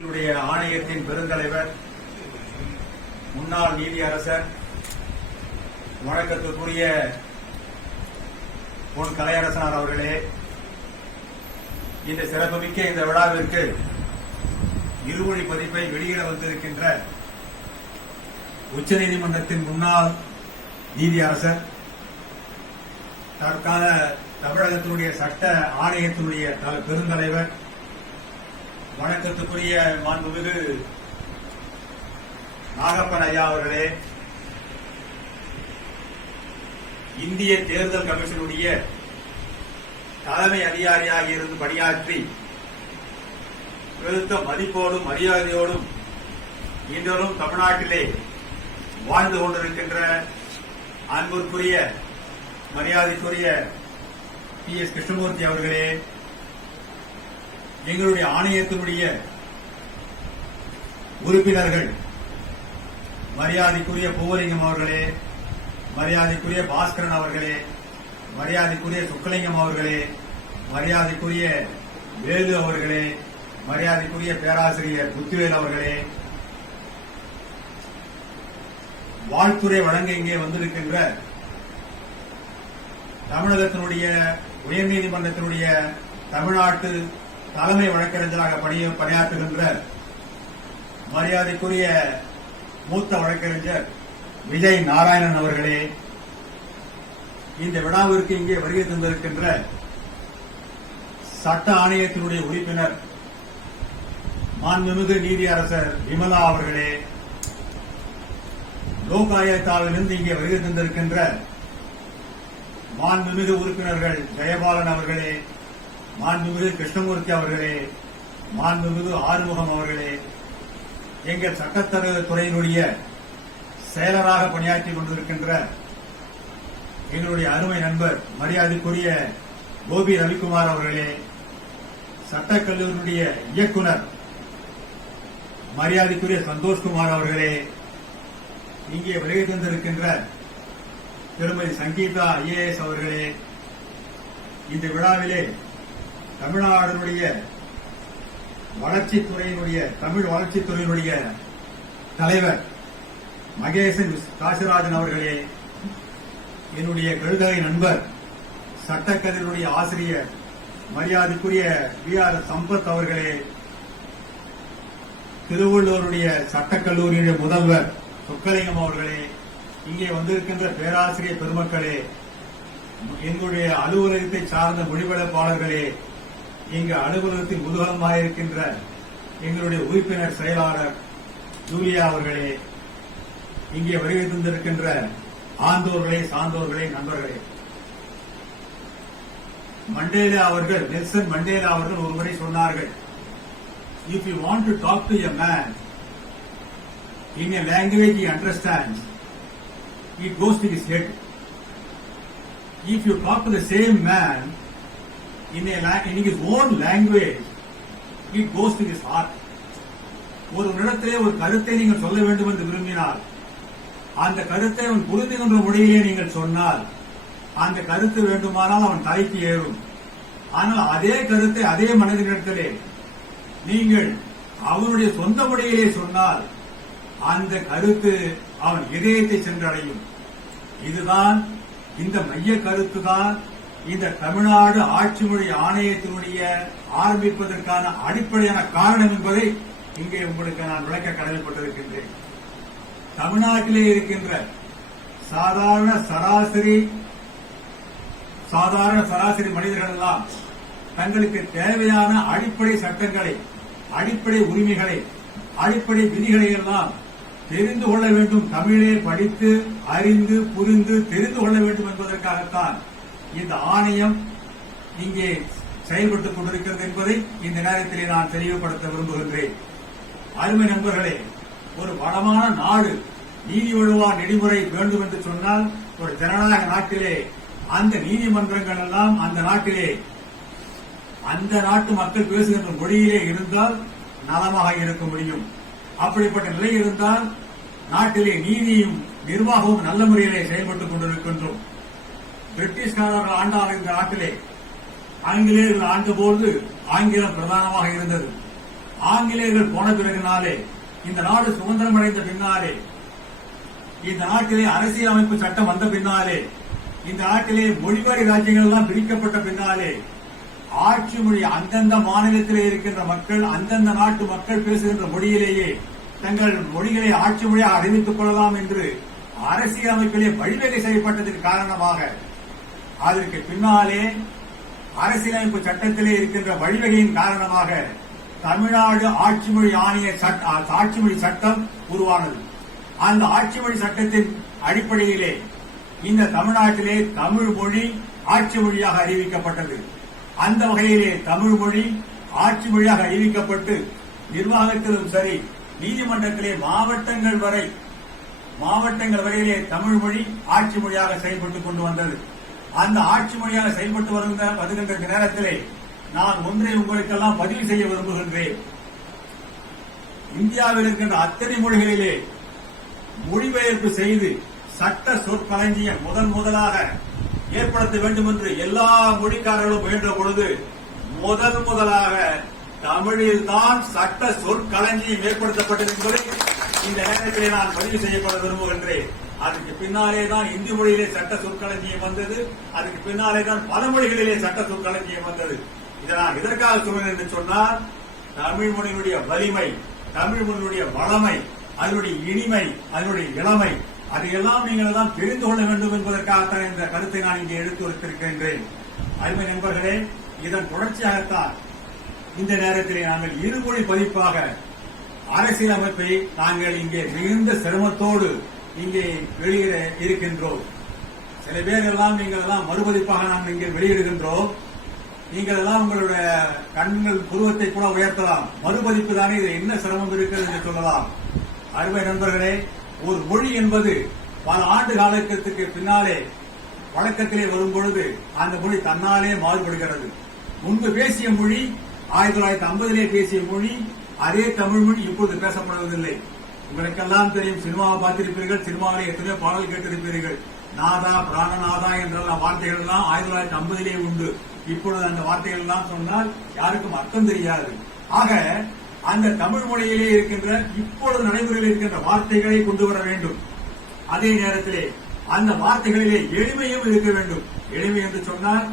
ஆணையத்தின் பெருந்தலைவர் முன்னாள் நீதியரசர் வணக்கத்துக்குரிய பொன் கலையரசனார் அவர்களே, இந்த சிறப்புமிக்க இந்த விழாவிற்கு இருமொழி பதிப்பை வெளியிட வந்திருக்கின்ற உச்சநீதிமன்றத்தின் முன்னாள் நீதியரசர், தற்கால தமிழகத்தினுடைய சட்ட ஆணையத்தினுடைய பெருந்தலைவர், வணக்கத்துக்குரிய மாண்புமிகு நாகப்பன் ஐயா அவர்களே, இந்திய தேர்தல் கமிஷனுடைய தலைமை அதிகாரியாக இருந்து பணியாற்றி பெருத்த மதிப்போடும் மரியாதையோடும் இன்றும் தமிழ்நாட்டிலே வாழ்ந்து கொண்டிருக்கின்ற அன்பிற்குரிய மரியாதைக்குரிய PS கிருஷ்ணமூர்த்தி அவர்களே, எங்களுடைய ஆணையத்தினுடைய உறுப்பினர்கள் மரியாதைக்குரிய பூவலிங்கம் அவர்களே, மரியாதைக்குரிய பாஸ்கரன் அவர்களே, மரியாதைக்குரிய சுக்கலிங்கம் அவர்களே, மரியாதைக்குரிய வேலு அவர்களே, மரியாதைக்குரிய பேராசிரியர் புத்திவேல் அவர்களே, வாழ்த்துறை வழங்க இங்கே வந்திருக்கின்ற தமிழகத்தினுடைய உயர்நீதிமன்றத்தினுடைய தமிழ்நாட்டு தலைமை வழக்கறிஞராக பணியாற்றுகின்ற மரியாதைக்குரிய மூத்த வழக்கறிஞர் விஜய் நாராயணன் அவர்களே, இந்த விழாவிற்கு இங்கே வருகை தந்திருக்கின்ற சட்ட ஆணையத்தினுடைய உறுப்பினர் மாண்புமிகு நீதியரசர் விமலா அவர்களே, லோக் ஆயுக்தாவிலிருந்து இங்கே வருகை தந்திருக்கின்ற மாண்புமிகு உறுப்பினர்கள் ஜெயபாலன் அவர்களே, மாண்புமிகு கிருஷ்ணமூர்த்தி அவர்களே, மாண்புமிகு ஆறுமுகம் அவர்களே, எங்கள் சட்டத்துறையினுடைய செயலராக பணியாற்றிக் கொண்டிருக்கின்ற எங்களுடைய அருமை நண்பர் மரியாதைக்குரிய கோபி ரவிக்குமார் அவர்களே, சட்டக்கல்லூரியுடைய இயக்குனர் மரியாதைக்குரிய சந்தோஷ்குமார் அவர்களே, இங்கே வருகை தந்திருக்கின்ற திருமதி சங்கீதா IAS அவர்களே, இந்த விழாவிலே தமிழ்நாடுடைய தமிழ் வளர்ச்சித்துறையினுடைய தலைவர் மகேசன் காசிராஜன் அவர்களே, என்னுடைய கழுதகை நண்பர் சட்டக்கல்லூரியுடைய ஆசிரியர் மரியாதைக்குரிய VR சம்பத் அவர்களே, திருவள்ளூருடைய சட்டக்கல்லூரியுடைய முதல்வர் சொக்கலிங்கம் அவர்களே, இங்கே வந்திருக்கின்ற பேராசிரியர் பெருமக்களே, எங்களுடைய அலுவலகத்தை சார்ந்த மொழிபெயர்ப்பாளர்களே, இங்கு அலுவலகத்தின் முதுகலமாயிருக்கின்ற எங்களுடைய உறுப்பினர் செயலாளர் ஜூலியா அவர்களே, இங்கே வருகை தந்திருக்கின்ற ஆந்தோர்களே, சான்றோர்களே, நண்பர்களே, நெல்சன் மண்டேலா அவர்கள் ஒருமுறை சொன்னார்கள், if you want to talk to a man in a language he understands, it goes to his head. If you talk to the same man in his own language, it goes to his heart. ஒரு இடத்திலே ஒரு கருத்தை நீங்கள் சொல்ல வேண்டும் என்று விரும்பினால், அந்த கருத்தை அவன் புரிந்துகின்ற மொழியிலே நீங்கள் சொன்னால், அந்த கருத்து வேண்டுமானால் அவன் தலைக்கு ஏறும். ஆனால் அதே கருத்தை அதே மனிதனிடத்திலே நீங்கள் அவனுடைய சொந்த மொழியிலே சொன்னால், அந்த கருத்து அவன் இதயத்தை சென்றடையும். இதுதான், இந்த மைய கருத்துதான் இந்த தமிழ்நாடு ஆட்சி மொழி ஆணையத்தினுடைய ஆரம்பிப்பதற்கான அடிப்படையான காரணம் என்பதை இங்கே உங்களுக்கு நான் விளக்க கடமைப்பட்டிருக்கின்றேன். தமிழ்நாட்டிலே இருக்கின்ற சாதாரண சராசரி மனிதர்கள் எல்லாம் தங்களுக்கு தேவையான அடிப்படை சட்டங்களை, அடிப்படை உரிமைகளை, அடிப்படை விதிகளை எல்லாம் தெரிந்து கொள்ள வேண்டும், தமிழே படித்து அறிந்து புரிந்து தெரிந்து கொள்ள வேண்டும் என்பதற்காகத்தான் இந்த ஆணையம் இங்கே செயல்பட்டுக் கொண்டிருக்கிறது என்பதை இந்த நேரத்திலே நான் தெளிவுபடுத்த விரும்புகின்றேன். அருமை நண்பர்களே, ஒரு வளமான நாடு, நீதி ஒழுவா நெறிமுறை வேண்டும் என்று சொன்னால், ஒரு ஜனநாயக நாட்டிலே அந்த நீதிமன்றங்கள் எல்லாம் அந்த நாட்டிலே அந்த நாட்டு மக்கள் பேசுகின்ற மொழியிலே இருந்தால் நலமாக இருக்க முடியும். அப்படிப்பட்ட நிலை இருந்தால் நாட்டிலே நீதியும் நிர்வாகமும் நல்ல முறையிலே செயல்பட்டுக் கொண்டிருக்கின்றோம். பிரிட்டிஷ்காரர்கள் ஆண்டால் இந்த நாட்டிலே ஆங்கிலேயர்கள் ஆண்டபோது ஆங்கிலம் பிரதானமாக இருந்தது. ஆங்கிலேயர்கள் போன பிறகுனாலே, இந்த நாடு சுதந்திரம் அடைந்த பின்னாலே, இந்த நாட்டிலே அரசியல் அமைப்பு சட்டம் வந்த பின்னாலே, இந்த நாட்டிலே மொழிவாரி ராஜ்யங்கள் எல்லாம் பிரிக்கப்பட்ட பின்னாலே, ஆட்சி மொழி அந்தந்த மாநிலத்திலே இருக்கின்ற மக்கள், அந்தந்த நாட்டு மக்கள் பேசுகின்ற மொழியிலேயே தங்கள் மொழிகளை ஆட்சி மொழியாக அறிவித்துக் கொள்ளலாம் என்று அரசியல் அமைப்பிலே வழிவகை செய்யப்பட்டதற்கு காரணமாக, அதற்கு பின்னாலே அரசியலமைப்பு சட்டத்திலே இருக்கின்ற வழிவகையின் காரணமாக தமிழ்நாடு ஆட்சி மொழி ஆட்சி மொழி சட்டம் உருவானது. அந்த ஆட்சி மொழி சட்டத்தின் அடிப்படையிலே இந்த தமிழ்நாட்டிலே தமிழ் மொழி ஆட்சி மொழியாக அறிவிக்கப்பட்டது. அந்த வகையிலே தமிழ் மொழி ஆட்சி மொழியாக அறிவிக்கப்பட்டு நிர்வாகத்திலும் சரி, நீதிமன்றத்திலே மாவட்டங்கள் வரையிலே தமிழ் மொழி ஆட்சி மொழியாக செயல்பட்டுக் கொண்டு வந்தது. அந்த ஆட்சி மொழியாக செயல்பட்டு வருகின்ற நேரத்திலே நான் ஒன்றை உங்களுக்கெல்லாம் பதிவு செய்ய விரும்புகின்றேன். இந்தியாவில் இருக்கின்ற அத்தனை மொழிகளிலே மொழிபெயர்ப்பு செய்து சட்ட சொற்களஞ்சியம் முதலாக ஏற்படுத்த வேண்டும் என்று எல்லா மொழிக்காரர்களும் முயன்ற பொழுது முதலாக தமிழில் தான் சட்ட சொற்களஞ்சியம் ஏற்படுத்தப்பட்டது என்பதை இந்த நேரத்திலே நான் பதிவு செய்யப்பட விரும்புகின்றேன். அதுக்கு பின்னாலே தான் இந்தி மொழியிலே சட்ட சொற்களஞ்சியம் வந்தது. அதுக்கு பின்னாலே தான் பல மொழிகளிலே சட்ட சொற்களஞ்சியம் வந்தது. இதை நான் எதற்காக சொல்றேன் என்று சொன்னால், தமிழ் மொழியினுடைய வலிமை, தமிழ் மொழியினுடைய வளமை, அதனுடைய இனிமை, அதனுடைய இளமை, அதையெல்லாம் நீங்கள் தான் தெரிந்து கொள்ள வேண்டும் என்பதற்காகத்தான் இந்த கருத்தை நான் இங்கே எடுத்து வைத்திருக்கின்றேன். அருமை நண்பர்களே, இதன் தொடர்ச்சியாகத்தான் இந்த நேரத்திலே நாங்கள் இருமொழி பதிப்பாக அரசியலமைப்பை நாங்கள் இங்கே மிகுந்த சிரமத்தோடு இங்கே வெளியிட இருக்கின்றோம். சில பேர் எல்லாம் நீங்கள் எல்லாம் மறுபதிப்பாக நாங்கள் இங்கே வெளியிடுகின்றோம். நீங்கள் எல்லாம் உங்களுடைய கண்கள் புருவத்தை கூட உயர்த்தலாம். மறுபதிப்பு தானே, இது என்ன சிரமம் இருக்கிறது என்று சொல்லலாம். அருமை நண்பர்களே, ஒரு மொழி என்பது பல ஆண்டு காலத்திற்கு பின்னாலே வழக்கத்திலே வரும் பொழுது அந்த மொழி தன்னாலே மாறுபடுகிறது. முன்பு பேசிய மொழி 1950 பேசிய மொழி, அதே தமிழ் மொழி இப்பொழுது பேசப்படுவதில்லை. உங்களுக்கெல்லாம் தெரியும், சினிமாவை பார்த்திருப்பீர்கள், சினிமாவிலே எத்தனையோ பாடல் கேட்டிருப்பீர்கள். நாதா, பிராணநாதா என்ற வார்த்தைகள் எல்லாம் 1950 உண்டு. இப்பொழுது அந்த வார்த்தைகள் எல்லாம் சொன்னால் யாருக்கும் அர்த்தம் தெரியாது. ஆக அந்த தமிழ் மொழியிலே இருக்கின்ற இப்பொழுது நடைமுறையில் இருக்கின்ற வார்த்தைகளை கொண்டு வர வேண்டும். அதே நேரத்திலே அந்த வார்த்தைகளிலே எளிமையும் இருக்க வேண்டும். எளிமை என்று சொன்னால்,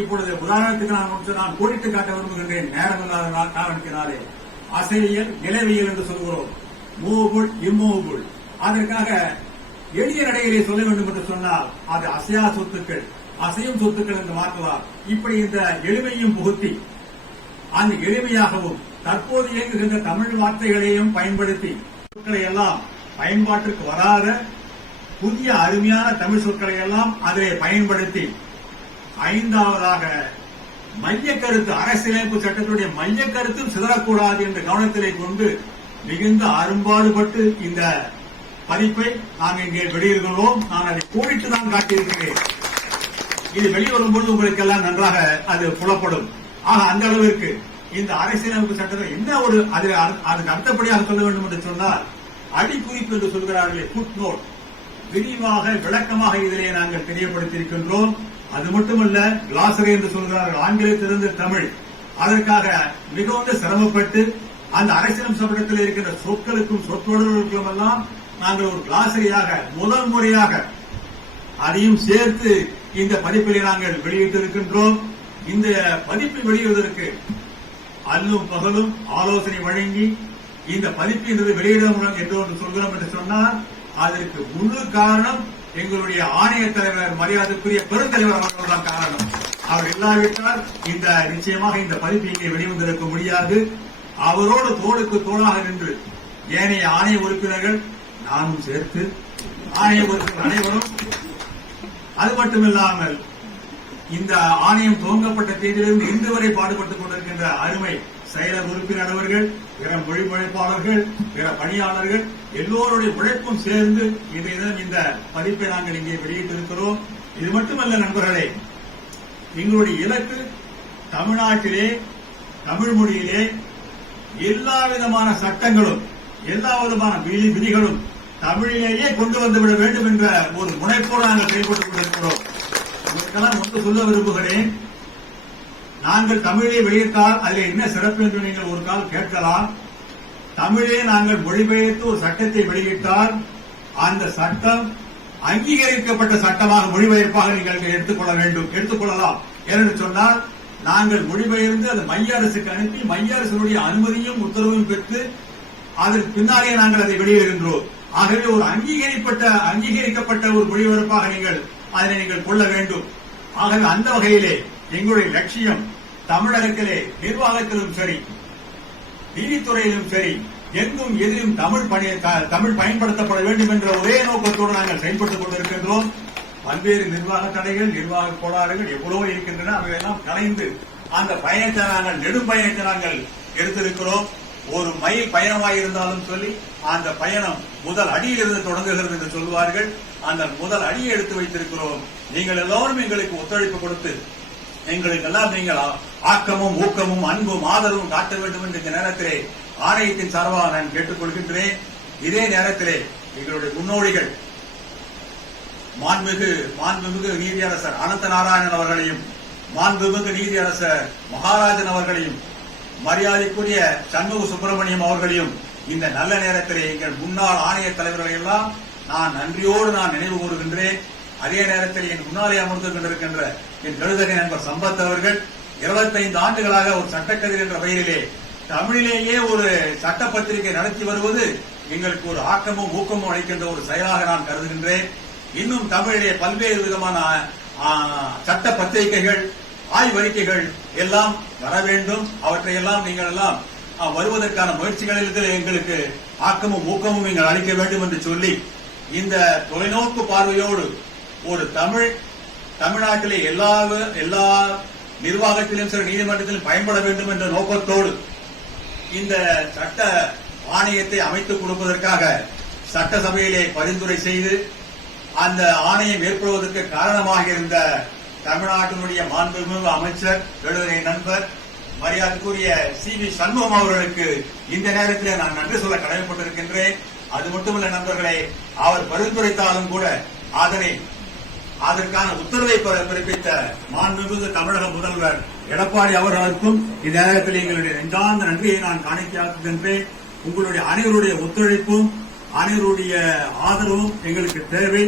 இப்பொழுது உதாரணத்துக்கு நான் கோடிட்டு காட்ட விரும்புகின்றேன், நேரமில்லாத காரணத்தினாலே. அசையியல், நிலவியல் என்று சொல்கிறோம். மூவுபுள், இம்மூவுபுள். அதற்காக எளிய நடையிலே சொல்ல வேண்டும் என்று சொன்னால் அது அசையா சொத்துக்கள், அசையும் சொத்துக்கள் என்று மாற்றுவார். இப்படி இந்த எளிமையும் புகுத்தி அந்த எளிமையாகவும் தற்போது இயங்குகின்ற தமிழ் வார்த்தைகளையும் பயன்படுத்தி சொற்களை எல்லாம் பயன்பாட்டிற்கு வராத புதிய அருமையான தமிழ் சொற்களை எல்லாம் அதிலே பயன்படுத்தி, ஐந்தாவதாக மைய கருத்து, அரசியலமைப்பு சட்டத்துடைய மைய கருத்தும் சிதறக்கூடாது என்று கவனத்திலே கொண்டு மிகுந்த அரும்பாடுபட்டு இந்த பதிப்பை நாங்கள் இங்கே வெளியிடுகிறோம். நான் அதை கூடிட்டு தான் காட்டியிருக்கிறேன். இது வெளிவரும்போது உங்களுக்கு எல்லாம் நன்றாக அது புலப்படும். ஆக அந்த அளவிற்கு இந்த அரசியலமைப்பு சட்டத்தை என்ன ஒரு அதுக்கு அர்த்தப்படியாக சொல்ல வேண்டும் என்று சொன்னால், அடிக்குறிப்பு என்று சொல்கிறார்களே, ஃபுட் நோட், விரிவாக விளக்கமாக இதிலே நாங்கள் தெரியப்படுத்தியிருக்கின்றோம். அது மட்டுமல்ல, கிளாசரி என்று சொல்கிறார்கள், ஆங்கிலத்திலிருந்து தமிழ். அதற்காக மிகவும் சிரமப்பட்டு அந்த அரசியலமைப்பு சட்டத்தில் இருக்கின்ற சொற்களுக்கும் சொற்றொடர்களுக்கும் எல்லாம் நாங்கள் ஒரு கிளாசரியாக முதல் முறையாக அதையும் சேர்த்து இந்த பதிப்பிலே நாங்கள் வெளியிட்டிருக்கின்றோம். இந்த பதிப்பை வெளியிடுவதற்கு அல்லும் பகலும் ஆலோசனை வழங்கி இந்த பதிப்பு என்பது வெளியிட என்று ஒன்று சொல்கிறோம் என்று சொன்னால், அதற்கு முழு காரணம் எங்களுடைய ஆணைய தலைவர், மரியாதைக்குரிய பெருந்தலைவர் அவர்கள்தான் காரணம். அவர் இல்லாவிட்டால் இந்த நிச்சயமாக இந்த பதிப்பு இங்கே வெளிவந்திருக்க முடியாது. அவரோடு தோளுக்கு தோளாக நின்று ஏனைய ஆணைய உறுப்பினர்கள், நானும் சேர்த்து ஆணைய உறுப்பினர் அனைவரும், அது மட்டுமில்லாமல் இந்த ஆணையம் துவங்கப்பட்ட தேதியிலிருந்து இன்று வரை பாடுபட்டுக் கொண்டிருக்கின்ற அருமை செயலர் உறுப்பினர் அவர்கள், பிற மொழிபெயர்ப்பாளர்கள், பிற பணியாளர்கள் எல்லோருடைய உழைப்பும் சேர்ந்து இந்த பதிப்பை நாங்கள் இங்கே வெளியிட்டிருக்கிறோம். இது மட்டுமல்ல நண்பர்களே, எங்களுடைய இலக்கு தமிழ்நாட்டிலே தமிழ் மொழியிலே எல்லா விதமான சட்டங்களும் எல்லா விதமான விதிகளும் தமிழிலேயே கொண்டு வந்துவிட வேண்டும் என்ற ஒரு முனைப்போடு நாங்கள் செயல்பட்டுக் கொண்டிருக்கிறோம். உங்களுக்கெல்லாம் ஒன்று சொல்ல விரும்புகிறேன். நாங்கள் தமிழை வெளியிட்டால் அதில் என்ன சிறப்பு என்று நீங்கள் ஒரு கால் கேட்கலாம். தமிழே நாங்கள் மொழிபெயர்த்து ஒரு சட்டத்தை வெளியிட்டால் அந்த சட்டம் அங்கீகரிக்கப்பட்ட சட்டமாக மொழிபெயர்ப்பாக நீங்கள் எடுத்துக்கொள்ளலாம். ஏனென்று சொன்னால் நாங்கள் மொழிபெயர்ந்து அது மைய அரசுக்கு அனுப்பி மைய அரசுடைய அனுமதியும் உத்தரவும் பெற்று அதற்கு பின்னாலே நாங்கள் அதை வெளியிடுகின்றோம். ஆகவே ஒரு அங்கீகரிக்கப்பட்ட ஒரு மொழிபெயர்ப்பாக நீங்கள் அதனை நீங்கள் கொள்ள வேண்டும். ஆகவே அந்த வகையிலே எங்களுடைய லட்சியம் தமிழகத்திலே நிர்வாகத்திலும் சரி நீதித்துறையிலும் சரி எங்கும் எதிலும் தமிழ் பயன்படுத்தப்பட வேண்டும் என்ற ஒரே நோக்கத்தோடு நாங்கள் செயல்பட்டுக் கொண்டிருக்கின்றோம். பல்வேறு நிர்வாக தடைகள் நிர்வாக கோளாறுகள் எவ்வளவோ இருக்கின்றன. அவையெல்லாம் கலைந்து அந்த பயணத்தை நாங்கள் நெடும் பயணத்தை நாங்கள் எடுத்திருக்கிறோம். ஒரு மைல் பயணமாயிருந்தாலும் சொல்லி அந்த பயணம் முதல் அடியிலிருந்து தொடங்குகிறது என்று சொல்வார்கள். அந்த முதல் அடியை எடுத்து வைத்திருக்கிறோம். நீங்கள் எல்லோரும் எங்களுக்கு ஒத்துழைப்பு கொடுத்து எங்களுக்கெல்லாம் நீங்கள் ஆக்கமும் ஊக்கமும் அன்பும் ஆதரவும் காட்ட வேண்டும் என்ற இந்த நேரத்திலே ஆணையத்தின் சார்பாக நான் கேட்டுக் கொள்கின்றேன். இதே நேரத்திலே எங்களுடைய முன்னோடிகள் மாண்புமிகு நீதியரசர் அனந்த நாராயணன் அவர்களையும் மாண்புமிகு நீதியரசர் மகாராஜன் அவர்களையும் மரியாதைக்குரிய சண்முக சுப்பிரமணியம் அவர்களையும் இந்த நல்ல நேரத்திலே எங்கள் முன்னாள் ஆணைய தலைவர்களை எல்லாம் நான் நன்றியோடு நான் நினைவு கூறுகின்றேன். அதே நேரத்தில் என் முன்னாலே அமர்ந்து கொண்டிருக்கின்ற என் எழுதகை நண்பர் சம்பத் அவர்கள் 25 ஆண்டுகளாக ஒரு சட்டக்கதிர் என்ற பெயரிலே தமிழிலேயே ஒரு சட்ட பத்திரிகை நடத்தி வருவது எங்களுக்கு ஒரு ஆக்கமும் ஊக்கமும் அளிக்கின்ற ஒரு செயலாக நான் கருதுகின்றேன். இன்னும் தமிழிலே பல்வேறு விதமான சட்ட பத்திரிகைகள் ஆய்வறிக்கைகள் எல்லாம் வர வேண்டும். அவற்றையெல்லாம் நீங்கள் எல்லாம் வருவதற்கான முயற்சிகளில் எங்களுக்கு ஆக்கமும் ஊக்கமும் நீங்கள் அளிக்க வேண்டும் என்று சொல்லி இந்த தொலைநோக்கு பார்வையோடு ஒரு தமிழ்நாட்டிலே எல்லா நிர்வாகத்திலும் சரி நீதிமன்றத்திலும் பயன்பட வேண்டும் என்ற நோக்கத்தோடு இந்த சட்ட ஆணையத்தை அமைத்துக் கொடுப்பதற்காக சட்டசபையிலே பரிந்துரை செய்து அந்த ஆணையம் ஏற்படுவதற்கு காரணமாக இருந்த தமிழ்நாட்டினுடைய மாண்புமிகு அமைச்சர் எழுதுகை நண்பர் மரியாதைக்குரிய சி.வி. சண்முகம் அவர்களுக்கு இந்த நேரத்தில் நான் நன்றி சொல்ல கடமைப்பட்டிருக்கின்றேன். அது மட்டுமல்ல நண்பர்களே, அவர் பரிந்துரைத்தாலும் கூட அதற்கான உத்தரவை பிறப்பித்த மாண்புமிகு தமிழக முதல்வர் எடப்பாடி அவர்களுக்கும் இந்த நேரத்தில் எங்களுடைய நெஞ்சார்ந்த நன்றியை நான் காணிக்கையாக்குகின்றேன். உங்களுடைய அனைவருடைய ஒத்துழைப்பும் அனைவருடைய ஆதரவும் எங்களுக்கு தேவை.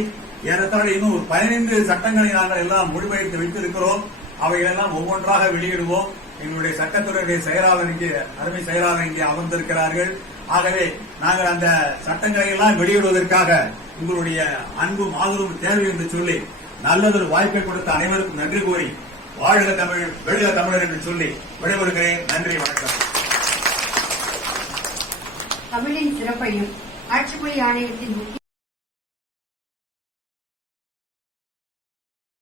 ஏறத்தாழ இன்னும் ஒரு 15 சட்டங்களை நாங்கள் எல்லாம் மொழிபெயர்த்து வைத்திருக்கிறோம். அவைகளெல்லாம் ஒவ்வொன்றாக வெளியிடுவோம். எங்களுடைய சட்டத்துறையுடைய செயலாளர் இங்கே அருமை செயலாளர் இங்கே அமர்ந்திருக்கிறார்கள். ஆகவே நாங்கள் அந்த சட்டங்களை எல்லாம் வெளியிடுவதற்காக உங்களுடைய அன்பும் ஆதரவும் தேவை என்று சொல்லி நல்லதொரு வாய்ப்பை கொடுத்த அனைவருக்கும் நன்றி கூறி வாழ்க தமிழ் வெல்க தமிழர் என்று சொல்லி விடைபெறுகிறேன். நன்றி, வணக்கம். தமிழின் சிறப்பையும் ஆட்சிமொழி ஆணையத்தின் முக்கிய